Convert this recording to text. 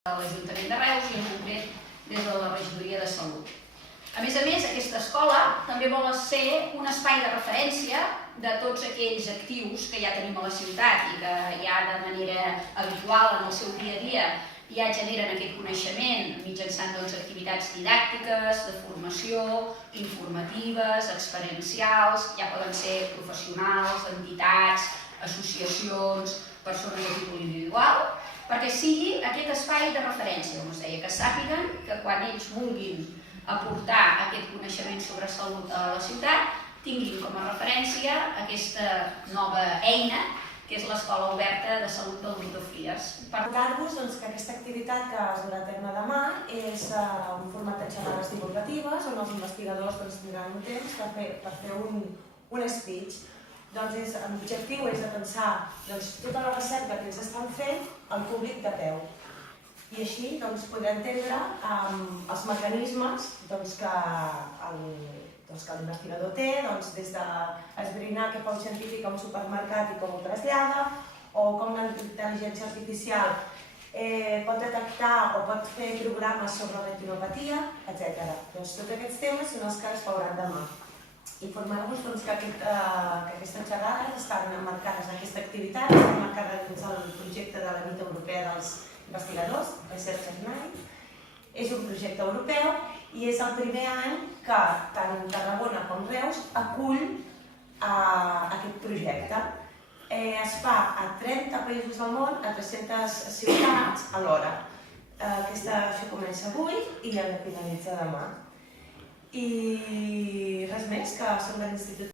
de l'Ajuntament de Reus i en concret des de la Regidoria de Salut. A més, aquesta escola també vol ser un espai de referència de tots aquells actius que ja tenim a la ciutat i que ja de manera habitual en el seu dia a dia ja generen aquest coneixement mitjançant activitats didàctiques, de formació, informatives, experiencials, ja poden ser professionals, entitats, associacions, persones de tipus individual, perquè sigui aquest espai de referència, com us deia, que sàpiguen que quan ells vulguin aportar aquest coneixement sobre salut a la ciutat, tinguin com a referència aquesta nova eina que és l'Escola Oberta de Salut del Doctor Fries. Recordar-vos que aquesta activitat que es durà a terme demà és un format de xerrades divulgatives on els investigadors tindran un temps per fer un speech. L'objectiu és pensar tota la recerca que ells estan fent al públic de peu i així poder entendre els mecanismes que l'investigador té, des d'esbrinar què fa un científic a un supermercat i com ho trasllada, o com la intel·ligència artificial pot detectar o pot fer programes sobre retinopatia, etc. Tots aquests temes són els que es veuran demà. Informar-vos que aquestes xerrades estan emmarcades en aquesta activitat, estan emmarcades dins el projecte de la Nit Europea dels Investigadors, Research at Night. És un projecte europeu i és el primer any que tant Tarragona com Reus acull aquest projecte. Es fa a 30 països del món, a 300 ciutats alhora. Això comença avui i finalitza demà. I res més, que som de l'Institut